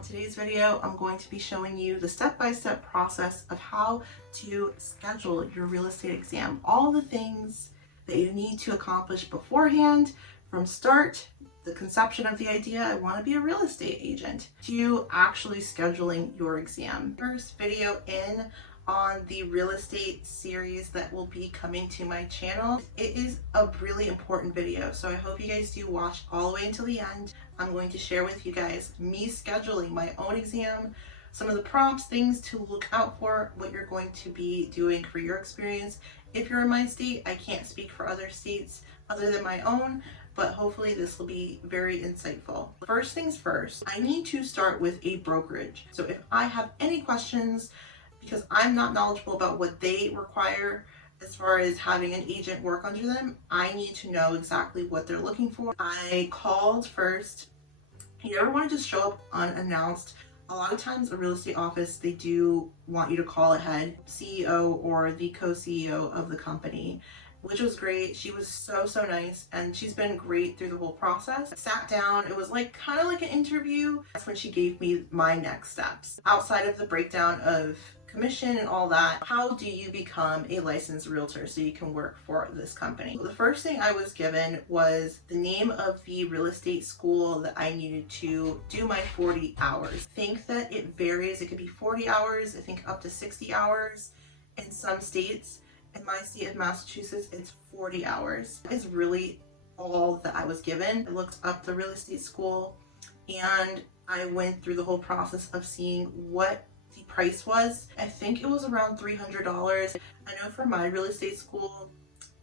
On today's video, I'm going to be showing you the step-by-step process of how to schedule your real estate exam. All the things that you need to accomplish beforehand, from start, the conception of the idea, I want to be a real estate agent, to actually scheduling your exam. First video in on the real estate series that will be coming to my channel. It is a really important video, so I hope you guys do watch all the way until the end. I'm going to share with you guys me scheduling my own exam, some of the prompts, things to look out for, what you're going to be doing for your experience. If you're in my state, I can't speak for other states other than my own, but hopefully this will be very insightful. First things first, I need to start with a brokerage. So if I have any questions, because I'm not knowledgeable about what they require as far as having an agent work under them, I need to know exactly what they're looking for. I called first. You never want to just show up unannounced. A lot of times a real estate office, they do want you to call ahead, CEO or the co-CEO of the company, which was great. She was so nice, and she's been great through the whole process. I sat down, it was like kind of like an interview. That's when she gave me my next steps. Outside of the breakdown of commission and all that, how do you become a licensed realtor so you can work for this company? The first thing I was given was the name of the real estate school that I needed to do my 40 hours. I think that it varies. It could be 40 hours, I think up to 60 hours in some states. In my state of Massachusetts, it's 40 hours. It's really all that I was given. I looked up the real estate school and I went through the whole process of seeing what the price was. I think it was around $300. I know for my real estate school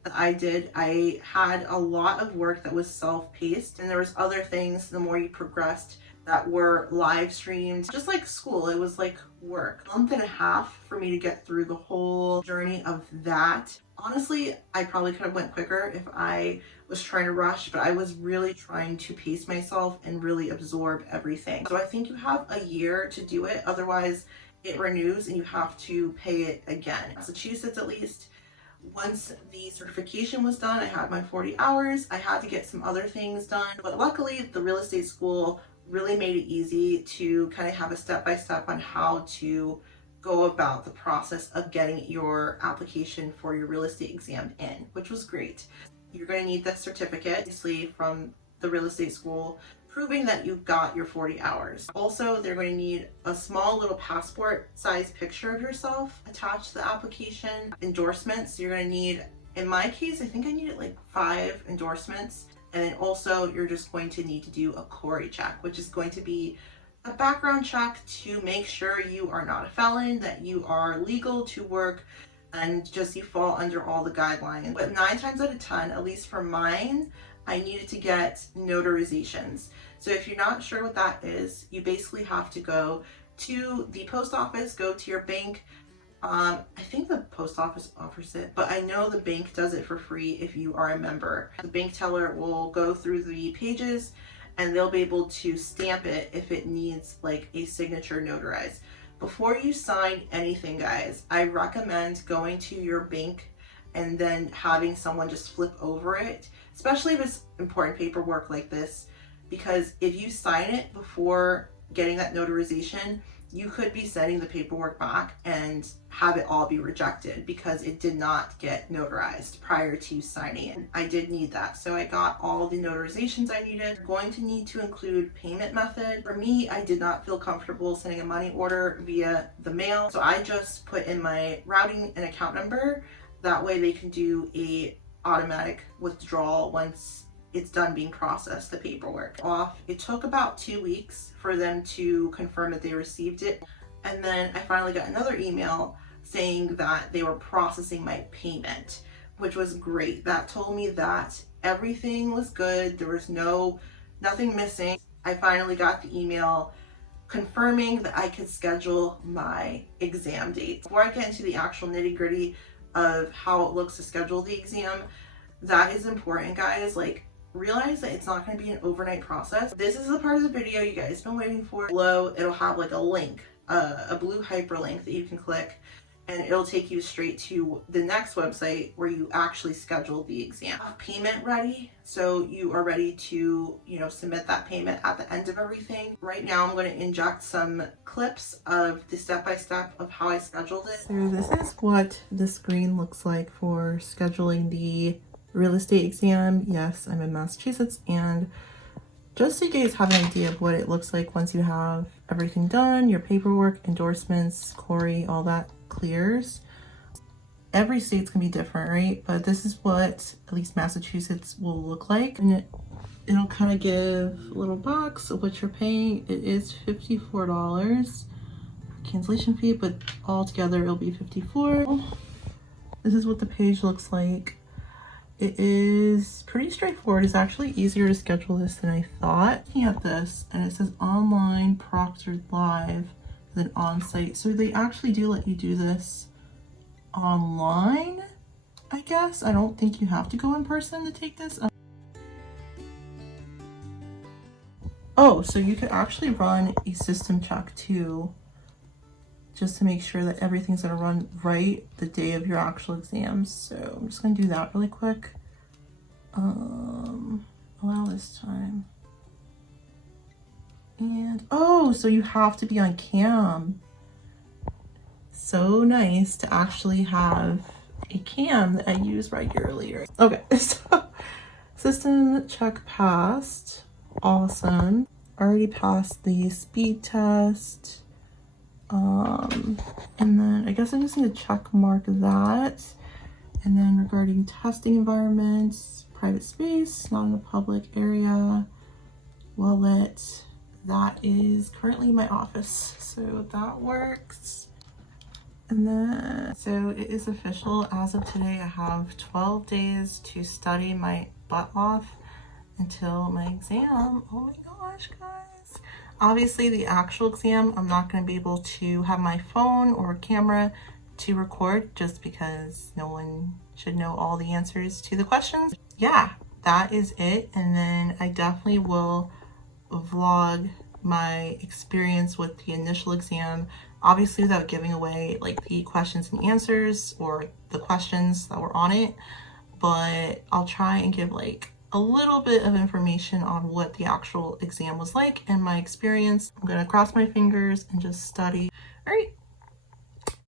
that I did, I had a lot of work that was self-paced, and there was other things the more you progressed that were live streamed. Just like school, it was like work. A month and a half for me to get through the whole journey of that. Honestly, I probably could have went quicker if I was trying to rush, but I was really trying to pace myself and really absorb everything. So I think you have a year to do it, otherwise it renews and you have to pay it again. Massachusetts, at least, once the certification was done, I had my 40 hours. I had to get some other things done, but luckily the real estate school really made it easy to kind of have a step-by-step on how to go about the process of getting your application for your real estate exam in, which was great. You're going to need that certificate, obviously, from the real estate school, proving that you got your 40 hours. Also, they're going to need a small little passport size picture of yourself attached to the application. Endorsements, you're going to need, in my case, I think I needed like 5 endorsements. And then also you're just going to need to do a Corey check, which is going to be a background check to make sure you are not a felon, that you are legal to work, and just you fall under all the guidelines. But 9 times out of 10, at least for mine, I needed to get notarizations. So if you're not sure what that is, you basically have to go to the post office, go to your bank. I think the post office offers it, but I know the bank does it for free if you are a member. The bank teller will go through the pages and they'll be able to stamp it if it needs like a signature notarized. Before you sign anything, guys, I recommend going to your bank and then having someone just flip over it, especially if it's important paperwork like this, because if you sign it before getting that notarization, you could be sending the paperwork back and have it all be rejected because it did not get notarized prior to signing it. I did need that, so I got all the notarizations I needed. You're going to need to include payment method. For me, I did not feel comfortable sending a money order via the mail, so I just put in my routing and account number. That way they can do a automatic withdrawal once it's done being processed, the paperwork off. It took about 2 weeks for them to confirm that they received it. And then I finally got another email saying that they were processing my payment, which was great. That told me that everything was good. There was nothing missing. I finally got the email confirming that I could schedule my exam date. Before I get into the actual nitty-gritty of how it looks to schedule the exam, that is important, guys. Like, realize that it's not going to be an overnight process. This is the part of the video you guys have been waiting for. Below, it'll have like a link, a blue hyperlink that you can click, and it'll take you straight to the next website where you actually schedule the exam. Payment ready, so you are ready to, submit that payment at the end of everything. Right now I'm going to inject some clips of the step-by-step of how I scheduled it. So this is what the screen looks like for scheduling the real estate exam. Yes, I'm in Massachusetts, and just so you guys have an idea of what it looks like once you have everything done, your paperwork, endorsements, Corey, all that clears. Every state's gonna be different, right? But this is what at least Massachusetts will look like. And it'll kind of give a little box of what you're paying. It is $54 cancellation fee, but altogether it'll be $54. This is what the page looks like. It is pretty straightforward. It's actually easier to schedule this than I thought. Looking at this, and it says online proctored live than on-site. So they actually do let you do this online, I guess. I don't think you have to go in person to take this. Oh, so you could actually run a system check too, just to make sure that everything's gonna run right the day of your actual exams. So I'm just gonna do that really quick. Allow this time. And oh, so you have to be on cam. So nice to actually have a cam that I use regularly. Okay, so system check passed. Awesome. Already passed the speed test. And then I guess I just need to check mark that. And then regarding testing environments, private space, not in a public area, well lit, that is currently my office, so that works. And then, so it is official. As of today, I have 12 days to study my butt off until my exam. Oh my gosh, guys. Obviously, the actual exam, I'm not going to be able to have my phone or camera to record just because no one should know all the answers to the questions. Yeah, that is it. And then I definitely will vlog my experience with the initial exam, obviously without giving away like the questions and answers or the questions that were on it, but I'll try and give like a little bit of information on what the actual exam was like and my experience. I'm gonna cross my fingers and just study. All right,